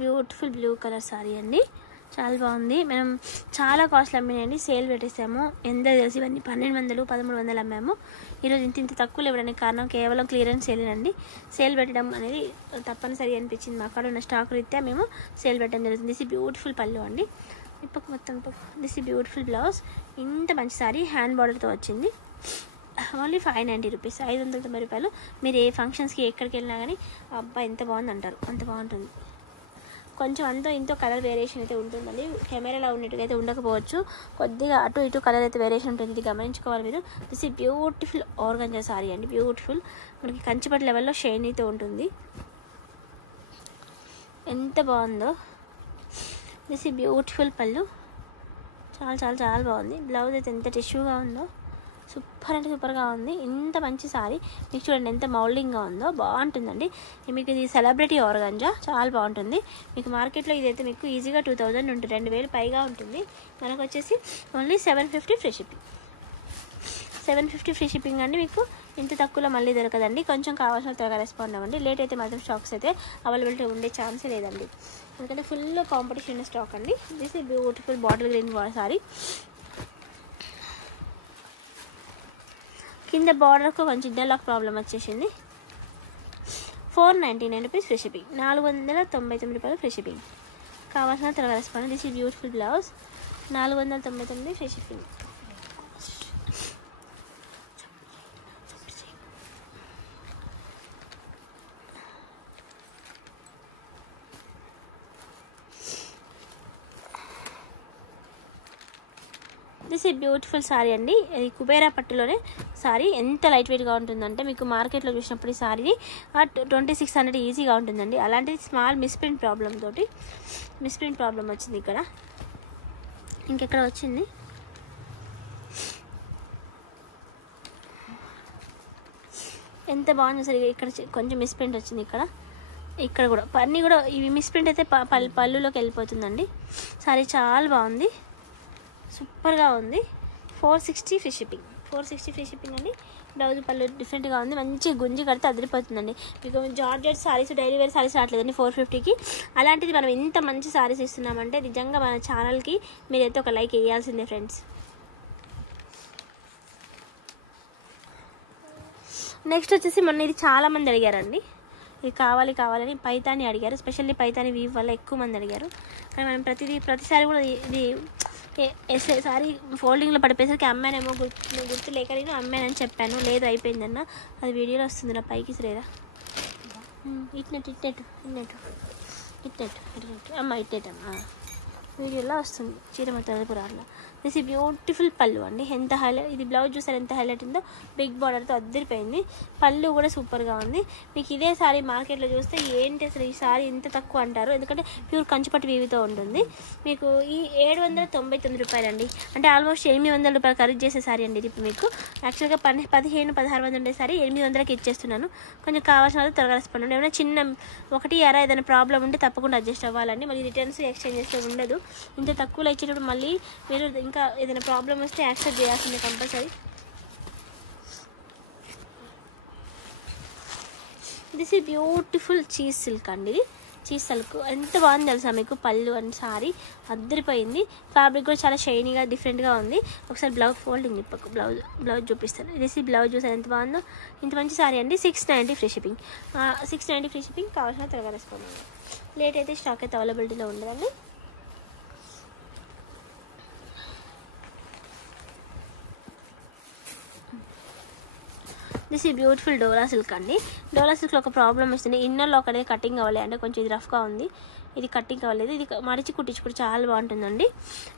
Beautiful blue colour sorry అండి, చాలా బాగుంది. మనం చాలా కాస్ట్లు అమ్మినాయండి, సేల్ పెట్టేసాము. ఎంత తెలిసి ఇవన్నీ 1200 1300 అమ్మాము. ఈరోజు ఇంత తక్కువలో ఇవ్వడానికి కారణం కేవలం క్లియరెన్స్ సేల్ అండి. సేల్ పెట్టడం అనేది తప్పనిసరి అనిపించింది, మా కాడ ఉన్న స్టాక్ రీత్యా మేము సేల్ పెట్టడం జరుగుతుంది. దిస్ బ్యూటిఫుల్ పళ్ళు అండి, ఇప్పుడు మొత్తం దిస్ బ్యూటిఫుల్ బ్లౌజ్. ఇంత మంచి సారీ హ్యాండ్ బార్డర్తో వచ్చింది. ఓన్లీ 590 రూపీస్, 590 రూపాయలు. మీరు ఏ ఫంక్షన్స్కి ఎక్కడికి వెళ్ళినా కానీ అబ్బా ఎంత బాగుంది అంటారు, అంత బాగుంటుంది. కొంచెం అంతో ఇంతో కలర్ వేరియేషన్ అయితే ఉంటుందండి, కెమెరాలో ఉన్నట్టుగా అయితే ఉండకపోవచ్చు, కొద్దిగా అటు ఇటు కలర్ అయితే వేరియేషన్ ఉంటుంది, ఇది గమనించుకోవాలి మీరు. దిస్ ఈ బ్యూటిఫుల్ ఆర్గంజా సారీ అండి, బ్యూటిఫుల్. మనకి కంచిపట్టు లెవెల్లో షైనీతో ఉంటుంది, ఎంత బాగుందో. దిస్ ఈ బ్యూటిఫుల్ పళ్ళు, చాలా చాలా చాలా బాగుంది. బ్లౌజ్ అయితే ఎంత టిష్యూగా ఉందో, సూపర్ అంటే సూపర్గా ఉంది. ఇంత మంచి సారీ మీకు చూడండి ఎంత మౌల్డింగ్గా ఉందో, బాగుంటుందండి. మీకు ఇది సెలబ్రిటీ ఆర్గంజా, చాలా బాగుంటుంది. మీకు మార్కెట్లో ఇదైతే మీకు ఈజీగా 2000 ఉంటుంది, 2000 పైగా ఉంటుంది. మనకు వచ్చేసి only 750 free shipping, 750 free shipping అండి. మీకు ఇంత తక్కువలో మళ్ళీ దొరకదండి. కొంచెం కావాల్సిన త్వరగా రెస్పాండ్ అవ్వండి, లేట్ అయితే మాత్రం స్టాక్స్ అయితే అవైలబిలిటీ ఉండే ఛాన్సే లేదండి, ఎందుకంటే ఫుల్ కాంపిటీషన్ స్టాక్ అండి. దిస్ ఈ బ్యూటిఫుల్ బాటిల్ గ్రీన్ సారీ, కింద బార్డర్కు కొంచెం ఇంటర్లాక్ ప్రాబ్లం వచ్చేసింది. 499 రూపీస్ ఫ్రీ షిప్పింగ్, 499 రూపాయలు ఫ్రీ షిప్పింగ్. కావాల్సిన త్వరగా రెస్పాండ్. దిస్ ఈ beautiful blouse, 499 free shipping. This ఈ బ్యూటిఫుల్ సారీ అండి, ఇది కుబేరా పట్టులోనే సారీ. ఎంత లైట్ వెయిట్గా ఉంటుందంటే మీకు మార్కెట్లో చూసినప్పుడు ఈ సారీని 2600 ఈజీగా ఉంటుందండి. అలాంటిది స్మాల్ మిస్ప్రింట్ ప్రాబ్లం వచ్చింది ఇక్కడ, ఇంకెక్కడ వచ్చింది. ఎంత బాగుంది సరే, ఇక్కడ కొంచెం మిస్ప్రింట్ వచ్చింది, ఇక్కడ కూడా అన్నీ కూడా ఇవి మిస్ప్రింట్ అయితే పళ్ళులోకి వెళ్ళిపోతుందండి. సారీ చాలా బాగుంది, సూపర్గా ఉంది. 460 ఫ్రీ షిప్పింగ్, 460 ఫ్రీ షిప్పింగ్ అండి. బ్లౌజ్ పళ్ళు డిఫరెంట్గా ఉంది, మంచి గుంజి కడితే అదిరిపోతుందండి. మీకు georgette saris, daily wear saris రావట్లేదండి 450కి. అలాంటిది మనం ఇంత మంచి సారీస్ ఇస్తున్నామంటే నిజంగా మన ఛానల్కి మీరైతే ఒక లైక్ వేయాల్సిందే ఫ్రెండ్స్. నెక్స్ట్ వచ్చేసి మొన్న ఇది చాలామంది అడిగారండి, ఇది కావాలని పైతాని అడిగారు, స్పెషల్లీ పైతాని వీవ్ వల్ల ఎక్కువ మంది అడిగారు. కానీ మనం ప్రతిసారి కూడా ఇది సారీ ఫోల్డింగ్లో పడిపోయేసరికి అమ్మానేమో గుర్తు లేక నేను అమ్మానని చెప్పాను, లేదు అయిపోయిందన్న, అది వీడియోలో వస్తుంది నా పైకి శ్రేరా. ఇట్నట్టు అమ్మ ఇట్టేటమ్మా వీడియోలో వస్తుంది, చీర మొత్తం అదిపురాల్లో. దిస్ ఈ బ్యూటిఫుల్ పళ్ళు అండి, ఎంత హైలైట్. ఇది బ్లౌజ్ చూసారు ఎంత హైలైట్ ఉందో, బిగ్ బార్డర్తో అద్దరిపోయింది. పళ్ళు కూడా సూపర్గా ఉంది. మీకు ఇదే సారీ మార్కెట్లో చూస్తే ఏంటి అసలు ఈ సారీ ఇంత తక్కువ అంటారు, ఎందుకంటే ప్యూర్ కంచిపట్టు వీవితో ఉంటుంది. మీకు ఈ 799 రూపాయలండి, అంటే ఆల్మోస్ట్ 800 రూపాయలు ఖరీదు చేసే సారీ అండి. ఇది మీకు యాక్చువల్గా 1500-1600 ఉండే సారీ 800కి ఇచ్చేస్తున్నాను. కొంచెం కావాల్సిన వాళ్ళు త్వరగా రెస్పాండ్. ఏమైనా చిన్న 1 ఏదైనా ప్రాబ్లం ఉంటే తప్పకుండా అడ్జస్ట్ అవ్వాలండి, మళ్ళీ రిటర్న్స్ ఎక్స్చేంజెస్ ఉండదు. ఇంత తక్కువలో ఇచ్చేటప్పుడు మళ్ళీ మీరు ఇంకా ఏదైనా ప్రాబ్లం వస్తే యాక్సెప్ట్ చేయాల్సిందే కంపల్సరీ. దిస్ ఈ బ్యూటిఫుల్ చీజ్ సిల్క్ అండి, చీజ్ సిల్క్ ఎంత బాగుంది తెలుసా మీకు. పళ్ళు అండ్ సారీ అద్దరిపోయింది, ఫ్యాబ్రిక్ కూడా చాలా షైనీగా డిఫరెంట్గా ఉంది. ఒకసారి బ్లౌజ్ ఫోల్డింగ్ ఇప్పకు, బ్లౌజ్ చూపిస్తాను. దిస్ ఈ బ్లౌజ్ చూసారు ఎంత బాగుందో, ఇంత మంచి సారీ అండి. 690 ఫ్రీ షిప్పింగ్, 690 ఫ్రీ షిప్పింగ్. కావాల్సిన త్వరగా రెస్పాండ్ అవ్వండి, లేట్ అయితే స్టాక్ అయితే అవైలబిలిటీలో ఉండదండి. దిస్ ఈ బ్యూటిఫుల్ డోలా సిల్క్ అండి. డోలా సిల్క్లో ఒక ప్రాబ్లం వస్తుంది, ఇన్నర్లో ఒకటే కటింగ్ అవ్వాలి, అంటే కొంచెం ఇది రఫ్గా ఉంది, ఇది కటింగ్ అవ్వలేదు. ఇది మడిచి కుట్టించుకుంటే చాలా బాగుంటుందండి.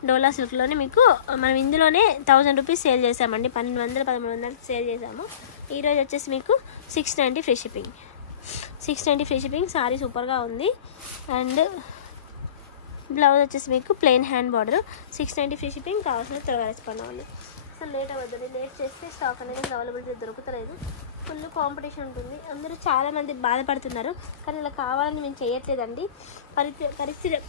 డోలా సిల్క్లోనే మీకు మనం ఇందులోనే 1000 రూపీస్ సేల్ చేసామండి, 1200-1300 సేల్ చేసాము. ఈరోజు వచ్చేసి మీకు 690 free shipping, 690 free shipping. Sorry సూపర్గా ఉంది. అండ్ బ్లౌజ్ వచ్చేసి మీకు plain hand border, 690 free shipping. కావాల్సిన త్వరగా రెస్పాండ్ అవ్వాలి, అసలు లేట్ అవ్వద్దండి, లేట్ చేస్తే స్టాక్ అనేది అవైలబిలిటీ దొరుకుతలేదు. ఫుల్ కాంపిటీషన్ ఉంటుంది. అందరూ చాలామంది బాధపడుతున్నారు, కానీ ఇలా కావాలని మేము చేయట్లేదండి.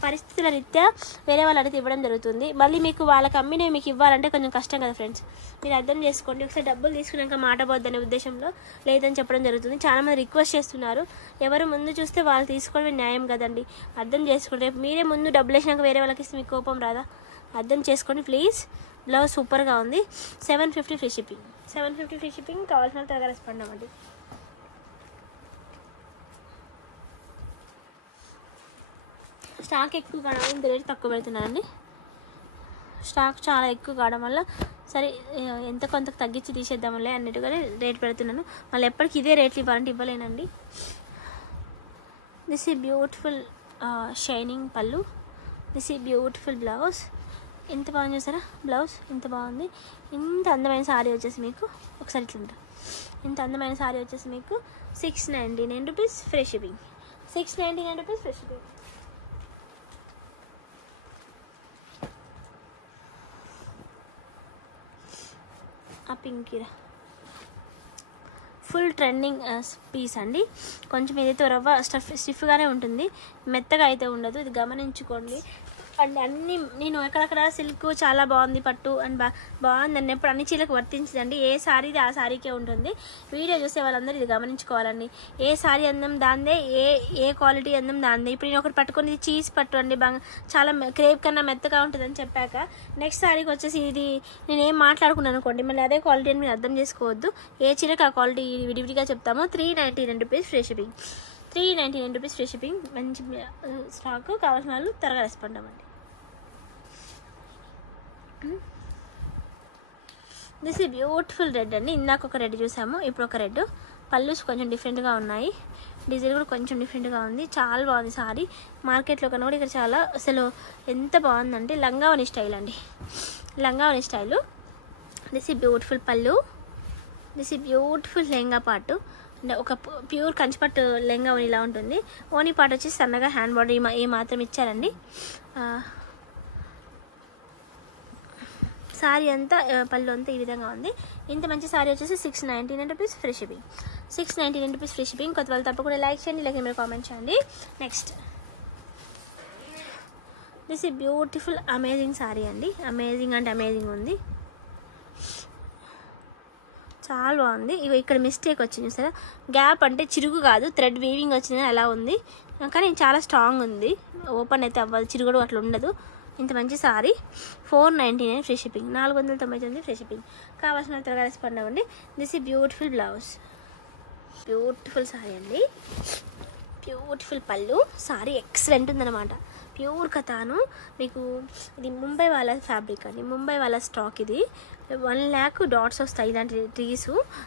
పరిస్థితుల రీత్యా వేరే వాళ్ళు అడిగితే ఇవ్వడం జరుగుతుంది. మళ్ళీ మీకు వాళ్ళకి అమ్మినవి మీకు ఇవ్వాలంటే కొంచెం కష్టం కదా ఫ్రెండ్స్, మీరు అర్థం చేసుకోండి. ఒకసారి డబ్బులు తీసుకున్నాక మాట పోద్దనే ఉద్దేశంలో లేదని చెప్పడం జరుగుతుంది. చాలామంది రిక్వెస్ట్ చేస్తున్నారు, ఎవరు ముందు చూస్తే వాళ్ళు తీసుకోవడం న్యాయం కదండి, అర్థం చేసుకోండి. రేపు మీరే ముందు డబ్బులు వేసినాక వేరే వాళ్ళకి ఇస్తే మీకు కోపం రాదా? అర్థం చేసుకోండి ప్లీజ్. బ్లౌజ్ సూపర్గా ఉంది. 750 ఫ్రీ షిప్పింగ్. 750 free shipping. కావాల్సిన త్వరగా రెస్పాండ్ అవ్వండి. స్టాక్ ఎక్కువ కావడం వల్ల రేట్ తక్కువ పెడుతున్నానండి. స్టాక్ చాలా ఎక్కువ కావడం వల్ల సరే ఎంత కొంత తగ్గించి తీసేద్దాంలే అన్నట్టుగానే రేట్ పెడుతున్నాను. మళ్ళీ ఎప్పటికి ఇదే రేట్లు ఇవ్వాలంటే ఇవ్వలేనండి. దిస్ ఈ బ్యూటిఫుల్ షైనింగ్ పళ్ళు. దిస్ ఈ బ్యూటిఫుల్ బ్లౌజ్. ఎంత బాగుంది చూసారా బ్లౌజ్, ఎంత బాగుంది. ఇంత అందమైన సారీ వచ్చేసి మీకు ఒకసారి ఇట్లుంటా, ఇంత అందమైన సారీ వచ్చేసి మీకు 699 rupees free shipping. 699 rupees free shipping. ఆ పింకీరా ఫుల్ ట్రెండింగ్ పీస్ అండి. కొంచెం ఏదైతే రవ్వ స్టిఫ్గానే ఉంటుంది, మెత్తగా అయితే ఉండదు, ఇది గమనించుకోండి. అండ్ అన్ని నేను ఎక్కడక్కడ సిల్క్ చాలా బాగుంది, పట్టు అండ్ బాగుంది అన్నప్పుడు అన్ని చీరకు వర్తించదండి. ఏ సారీది ఆ సారీకే ఉంటుంది. వీడియో చూసే వాళ్ళందరూ ఇది గమనించుకోవాలండి. ఏ సారీ అందం దాందే, ఏ క్వాలిటీ అందం దాందే. ఇప్పుడు నేను ఒకటి పట్టుకొని ఇది చీజ్ పట్టు అండి, చాలా క్రేప్ కన్నా మెత్తగా ఉంటుందని చెప్పాక నెక్స్ట్ సారీకి వచ్చేసి ఇది నేను ఏం మాట్లాడుకున్నాను అనుకోండి, మళ్ళీ అదే క్వాలిటీ అని మీరు అర్థం చేసుకోవద్దు. ఏ చీరకు ఆ క్వాలిటీ విడివిడిగా చెప్తాము. 399 rupees free shipping. 399 rupees free shipping. మంచి స్టాక్. కావాల్సిన వాళ్ళు త్వరగా రెస్పాండ్ అవ్వండి. దిస్ ఈ బ్యూటిఫుల్ రెడ్ అండి. ఇందాక ఒక రెడ్ చూసాము, ఇప్పుడు ఒక రెడ్. పళ్ళుస్ కొంచెం డిఫరెంట్గా ఉన్నాయి, డిజైన్ కూడా కొంచెం డిఫరెంట్గా ఉంది. చాలా బాగుంది సారీ. మార్కెట్లో కన్నా కూడా ఇక్కడ చాలా అసలు ఎంత బాగుందంటే లంగావని స్టైల్ అండి, లంగావని స్టైలు. దిస్ ఈ బ్యూటిఫుల్ పళ్ళు. దిస్ ఈ బ్యూటిఫుల్ లెహంగా పార్ట్. అంటే ఒక ప్యూర్ కంచిపట్టు లెహంగా ఓని ఇలా ఉంటుంది. ఓనీ పార్ట్ వచ్చి సన్నగా హ్యాండ్ బార్డర్ ఏ మాత్రం ఇచ్చారండి. సారీ అంతా పళ్ళు అంతా ఈ విధంగా ఉంది. ఇంత మంచి సారీ వచ్చేసి 699 rupees free shipping. 699 rupees free shipping. కొత్త వాళ్ళు తప్పకుండా లైక్ చేయండి, లేకపోతే మీరు కామెంట్ చేయండి. నెక్స్ట్ దిస్ ఈ బ్యూటిఫుల్ అమేజింగ్ సారీ అండి. అమేజింగ్ అంటే అమేజింగ్ ఉంది, చాలా బాగుంది. ఇక ఇక్కడ మిస్టేక్ వచ్చింది సరే, గ్యాప్ అంటే చిరుగు కాదు, థ్రెడ్ వీవింగ్ వచ్చింది అలా ఉంది, కానీ చాలా స్ట్రాంగ్ ఉంది. ఓపెన్ అయితే అవ్వదు, చిరుగుడు అట్లా ఉండదు. ఇంత మంచి sorry 499 free shipping. 499 free shipping. కావాల్సిన త్వరగా రెస్పాండ్ అవ్వండి. దిస్ ఈ బ్యూటిఫుల్ బ్లౌజ్. బ్యూటిఫుల్ సారీ అండి. బ్యూటిఫుల్ పళ్ళు. సారీ ఎక్సలెంట్ ఉందన్నమాట. ప్యూర్ కథాను. మీకు ఇది ముంబై వాళ్ళ ఫ్యాబ్రిక్ అండి, ముంబై వాళ్ళ స్టాక్. ఇది 1 lakh డాట్స్ వస్తాయి ఇలాంటి ట్రీస్.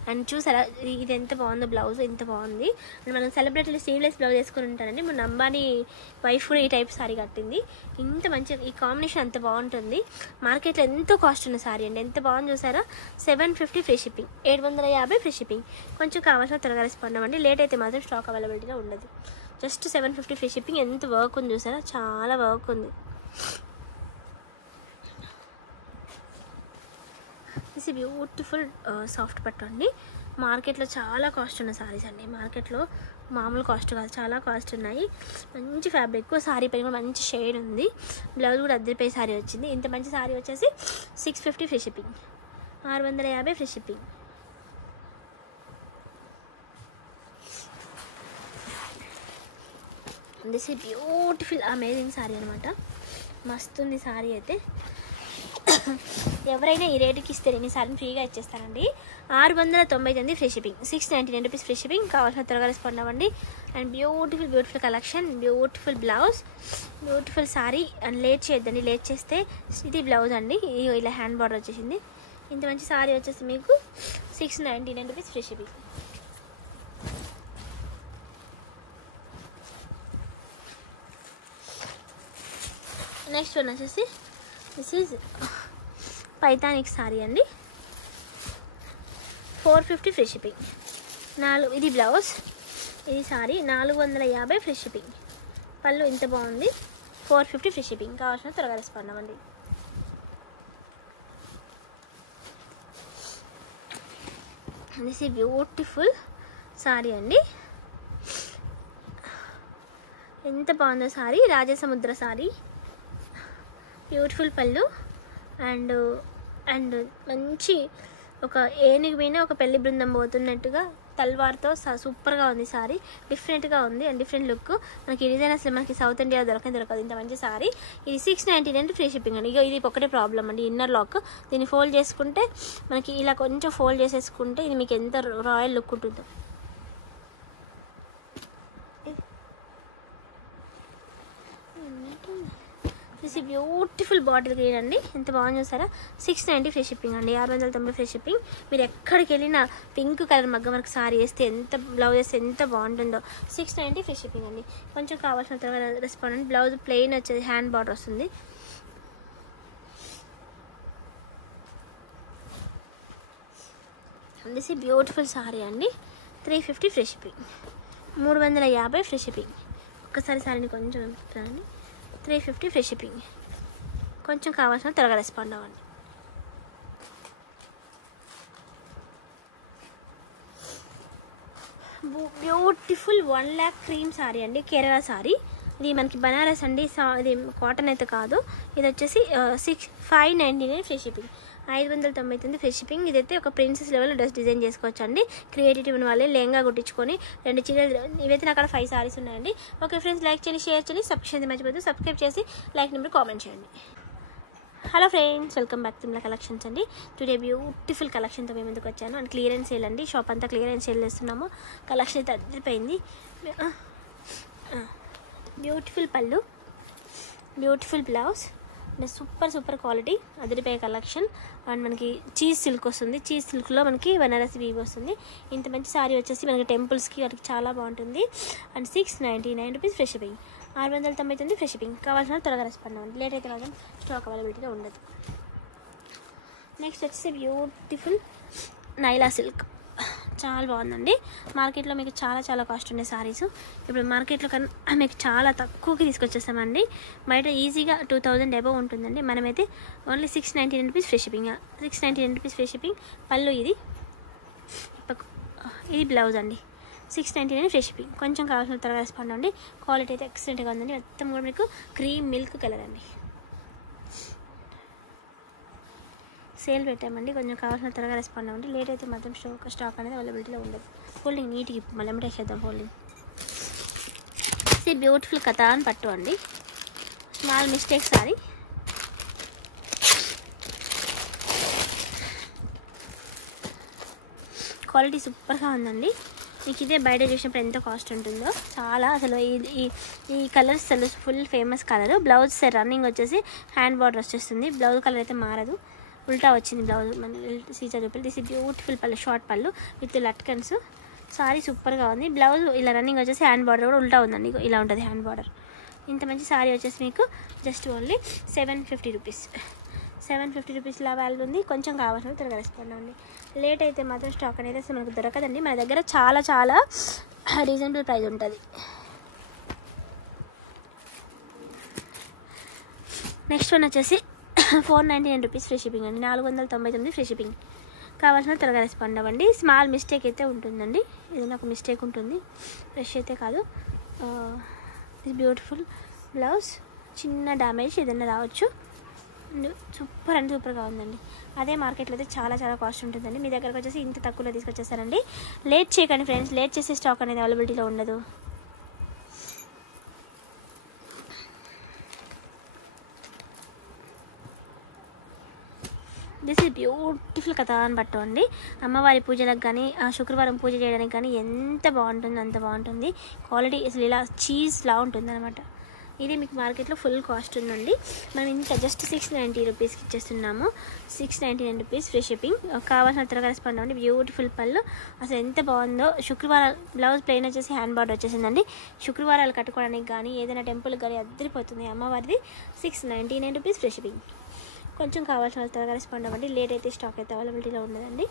అండ్ చూసారా ఇది ఎంత బాగుందో, బ్లౌజ్ ఎంత బాగుంది. అండ్ మనం సెలబ్రిటీలు స్లీవ్లెస్ బ్లౌజ్ వేసుకొని ఉంటారండి. మన అంబానీ వైఫ్ కూడా ఈ టైప్ సారీ కట్టింది. ఇంత మంచిగా ఈ కాంబినేషన్ అంత బాగుంటుంది. మార్కెట్లో ఎంతో కాస్ట్ ఉన్న సారీ అండి, ఎంత బాగుంది చూసారా. 750 ఫ్రీ షిప్పింగ్. 750 free shipping. కొంచెం కావాల్సిన త్వరగా రెస్పాండ్ అవ్వండి, లేట్ అయితే మాత్రం స్టాక్ అవైలబిలిటీలో ఉండదు. Just 750 free shipping. ఎంత వర్క్ ఉంది చూసారా, చాలా వర్క్ ఉంది. దిస్ బ్యూటిఫుల్ సాఫ్ట్ పట్టు అండి. మార్కెట్లో చాలా కాస్ట్ ఉన్న సారీస్ అండి, మార్కెట్లో మామూలు కాస్ట్ కాదు, చాలా కాస్ట్ ఉన్నాయి. మంచి ఫ్యాబ్రిక్. సారీ పైన కూడా మంచి షేడ్ ఉంది. బ్లౌజ్ కూడా అద్దరిపై సారీ వచ్చింది. ఇంత మంచి సారీ వచ్చేసి 650 free shipping. 650 free shipping. This ఈ బ్యూటిఫుల్ అమేజింగ్ సారీ అనమాట. మస్తు ఉంది సారీ అయితే. ఎవరైనా ఈ రేటుకి ఇస్తే నేను ఈ సారీని ఫ్రీగా ఇచ్చేస్తానండి. 699 free shipping. 699 rupees free shipping. కావాల్సిన త్వరగా రెస్పాండ్ అవ్వండి. And beautiful collection, beautiful blouse, beautiful sorry. And late చేయొద్దండి, లేట్ చేస్తే ఇది బ్లౌజ్ అండి. ఇలా హ్యాండ్ బార్డర్ వచ్చేసింది. ఇంత మంచి సారీ వచ్చేసి మీకు 699 rupees free shipping. Next one వచ్చేసి దిస్ ఈజ్ పైతానిక్ సారీ అండి. 450 ఫ్రీ షిప్పింగ్. ఇది బ్లౌజ్, ఇది సారీ. 450 free shipping. పళ్ళు ఇంత బాగుంది. 450 ఫ్రీ షిప్పింగ్. కావాల్సిన త్వరగా రెస్పాండ్ అవ్వండి. దిస్ ఈ బ్యూటిఫుల్ సారీ అండి. ఎంత బాగుందో సారీ, రాజసముద్ర సారీ, బ్యూటిఫుల్ పళ్ళు అండ్ అండ్ మంచి ఒక ఏనుగు మీద ఒక పెళ్లి బృందం పోతున్నట్టుగా తల్వార్తో సూపర్గా ఉంది సారీ. డిఫరెంట్గా ఉంది అండ్ డిఫరెంట్ లుక్. మనకి డిజైన్ అసలు మనకి సౌత్ ఇండియా దొరకదు ఇంత మంచి సారీ. ఇది 699 ఫ్రీ షిప్పింగ్ అండి. ఇది ఒకటే ప్రాబ్లం అండి, ఇన్నర్ లాక్. దీన్ని ఫోల్డ్ చేసుకుంటే మనకి ఇలా కొంచెం ఫోల్డ్ చేసేసుకుంటే ఇది మీకు ఎంత రాయల్ లుక్ ఉంటుందో. దిస్ బ్యూటిఫుల్ బాటిల్ గ్రీన్ అండి, ఎంత బాగుంది చూసారా. 690 ఫ్రీ షిప్పింగ్ అండి, 690 ఫ్రీ షిప్పింగ్. మీరు ఎక్కడికి వెళ్ళినా పింక్ కలర్ మగ్గం వర్క్ సారీ వేస్తే ఎంత బ్లౌజ్ వేస్తే ఎంత బాగుంటుందో. 690 ఫ్రీ షిప్పింగ్ అండి. కొంచెం కావాల్సిన త్వరగా రెస్పాండ్. బ్లౌజ్ ప్లెయిన్ వచ్చేది, హ్యాండ్ బార్డర్ వస్తుంది. దిస్ బ్యూటిఫుల్ సారీ అండి, 350 ఫ్రీ షిప్పింగ్, 350 ఫ్రీ షిప్పింగ్. ఒక్కసారి సారీని కొంచెం అండి, 350 ఫ్రీ షిప్పింగ్. కొంచెం కావాల్సిన త్వరగా రెస్పాండ్ అవ్వండి. బ్యూటిఫుల్ 1 lakh క్రీమ్ సారీ అండి, కేరళ సారీ. ఇది మనకి బనారస్ అండి, ఇది కాటన్ అయితే కాదు. ఇది వచ్చేసి 599 ఫ్రీ షిప్పింగ్, 599 ఫ్రీ షిప్పింగ్. ఇదైతే ఒక ప్రిన్సెస్ లెవెల్ డ్రెస్ డిజైన్ చేసుకోవచ్చు అండి. క్రియేటివ్ ఉన్న వాళ్ళే లెహంగా కుట్టించుకొని 2 చీరలు. ఇవైతే నాకు అక్కడ 5 సారీస్ ఉన్నాయండి. ఓకే ఫ్రెండ్స్, లైక్ చేయండి, షేర్ చేయండి, సబ్స్క్రైబ్ మర్చిపోద్దు. సబ్స్క్రైబ్ చేసి లైక్ నెంబర్ కామెంట్ చేయండి. Hello friends, welcome back to Timla collections అండి. టుడే బ్యూటిఫుల్ కలెక్షన్తో మేము ముందుకు వచ్చాను. అండ్ క్లియరెన్స్ సేల్ అండి, షాప్ అంతా క్లియరెన్స్ సేల్ చేస్తున్నాము. కలెక్షన్ అయితే అదిరిపోయింది. బ్యూటిఫుల్ పళ్ళు, బ్యూటిఫుల్ బ్లౌజ్, సూపర్ క్వాలిటీ, అదిరిపోయే కలెక్షన్. అండ్ మనకి చీజ్ సిల్క్ వస్తుంది. చీజ్ సిల్క్లో మనకి బనారసి వీవ్ వస్తుంది. ఇంత మంచి సారీ వచ్చేసి మనకి టెంపుల్స్కి వాటికి చాలా బాగుంటుంది. And 699 rupees free shipping, 699 free shipping. కావాల్సిన త్వరగా రెస్పాండ్ అవ్వండి, లేట్ అయితే మాత్రం స్టాక్ అవైలబిలిటీలో ఉండదు. నెక్స్ట్ వచ్చేసి బ్యూటిఫుల్ నైలా సిల్క్, చాలా బాగుందండి. మార్కెట్లో మీకు చాలా కాస్ట్ ఉండే సారీస్ ఇప్పుడు మార్కెట్లో కన్నా మీకు చాలా తక్కువకి తీసుకొచ్చేస్తామండి. బయట ఈజీగా 2000 అబవ్ ఉంటుందండి. మనమైతే only 699 rupees free shipping, 699 rupees free shipping. పళ్ళు ఇది బ్లౌజ్ అండి, 699 ఫ్రీ షిప్పింగ్. కొంచెం కావాల్సిన త్వరగా రెస్పాండ్ అవ్వండి. క్వాలిటీ అయితే ఎక్సలెంట్గా ఉందండి. మొత్తం కూడా మీకు క్రీమ్ మిల్క్ కలర్ అండి. సేల్ పెట్టామండి, కొంచెం కావాల్సిన త్వరగా రెస్పాండ్ అవ్వండి. లేట్ అయితే మాత్రం స్టాక్ అనేది అవైలబిలిటీలో ఉండదు. ఫోల్డింగ్ నీట్గా మళ్ళీ ఎమ్మటేసేద్దాం ఫోల్డింగ్. ఇది బ్యూటిఫుల్ కథాన్ పట్టు అండి, స్మాల్ మిస్టేక్ సారీ. క్వాలిటీ సూపర్గా ఉందండి. మీకు ఇదే బయట చూసినప్పుడు ఎంత కాస్ట్ ఉంటుందో చాలా. అసలు ఈ కలర్స్ అసలు full famous colour. Blouse running వచ్చేసి హ్యాండ్ బార్డర్ వచ్చేస్తుంది. బ్లౌజ్ కలర్ అయితే మారదు, ఉల్టా వచ్చింది బ్లౌజ్. మన సీజర్ రూపాయలు. దిస్ బ్యూటిఫుల్ పళ్ళు, షార్ట్ పళ్ళు విత్ లట్కన్స్. సారీ సూపర్గా ఉంది. బ్లౌజ్ ఇలా రన్నింగ్ వచ్చేసి హ్యాండ్ బార్డర్ కూడా ఉల్టా ఉందండి, ఇలా ఉంటుంది హ్యాండ్ బార్డర్. ఇంత మంచి సారీ వచ్చేసి మీకు జస్ట్ ఓన్లీ 750 రూపీస్, 750 రూపీస్లా వాల్యూ ఉంది. కొంచెం కావాల్సిన త్వరగా రెస్పాండ్ అవ్వండి. లేట్ అయితే మాత్రం స్టాక్ అనేది అసలు మనకు దొరకదండి. మన దగ్గర చాలా రీజనబుల్ ప్రైస్ ఉంటుంది. నెక్స్ట్ వన్ వచ్చేసి 499 రూపీస్ ఫ్రీ షిప్పింగ్ అండి, 499 ఫ్రీ షిప్పింగ్. కావాల్సిన త్వరగా రెస్పాండ్ అవ్వండి. స్మాల్ మిస్టేక్ అయితే ఉంటుందండి, ఏదైనా ఒక మిస్టేక్ ఉంటుంది, ఫ్రెష్ అయితే కాదు. ఇది బ్యూటిఫుల్ బ్లౌజ్, చిన్న డ్యామేజ్ ఏదైనా రావచ్చు. సూపర్గా ఉందండి. అదే మార్కెట్లో అయితే చాలా కాస్ట్ ఉంటుందండి. మీ దగ్గరకు వచ్చేసి ఇంత తక్కువలో తీసుకొచ్చేస్తారండి. లేట్ చేయకండి ఫ్రెండ్స్, లేట్ చేసే స్టాక్ అనేది అవైలబిలిటీలో ఉండదు. దిస్ ఈజ్ బ్యూటిఫుల్ కథాన్ పట్టు అండి. అమ్మవారి పూజలకు కానీ శుక్రవారం పూజ చేయడానికి కానీ ఎంత బాగుంటుంది, అంత బాగుంటుంది. క్వాలిటీ అసలు ఇలా చీజ్లా ఉంటుంది అనమాట. ఇది మీకు మార్కెట్లో ఫుల్ కాస్ట్ ఉందండి. మనం ఇంకా జస్ట్ 690 రూపీస్కి ఇచ్చేస్తున్నాము. 699 రూపీస్ ఫ్రీ షిప్పింగ్. కావాల్సిన త్వరగా రెస్పాండ్ అవ్వండి. బ్యూటిఫుల్ పళ్ళు అసలు ఎంత బాగుందో. శుక్రవారం బ్లౌజ్ ప్లెయిన్ వచ్చేసి హ్యాండ్ బార్డర్ వచ్చేసిందండి. శుక్రవారాలు కట్టుకోవడానికి కానీ ఏదైనా టెంపుల్కి కానీ అద్దరిపోతుంది. అమ్మవారిది 699 రూపీస్ ఫ్రీ షిప్పింగ్. కొంచెం కావాల్సిన త్వరగా రెస్పాండ్ అవ్వండి. లేట్ అయితే స్టాక్ అయితే అవైలబిలిటీలో ఉండదండి.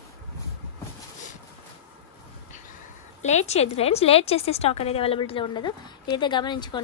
లేట్ చేయద్దు ఫ్రెండ్స్, లేట్ చేస్తే స్టాక్ అనేది అవైలబిలిటీలో ఉండదు. ఇదైతే గమనించుకోండి.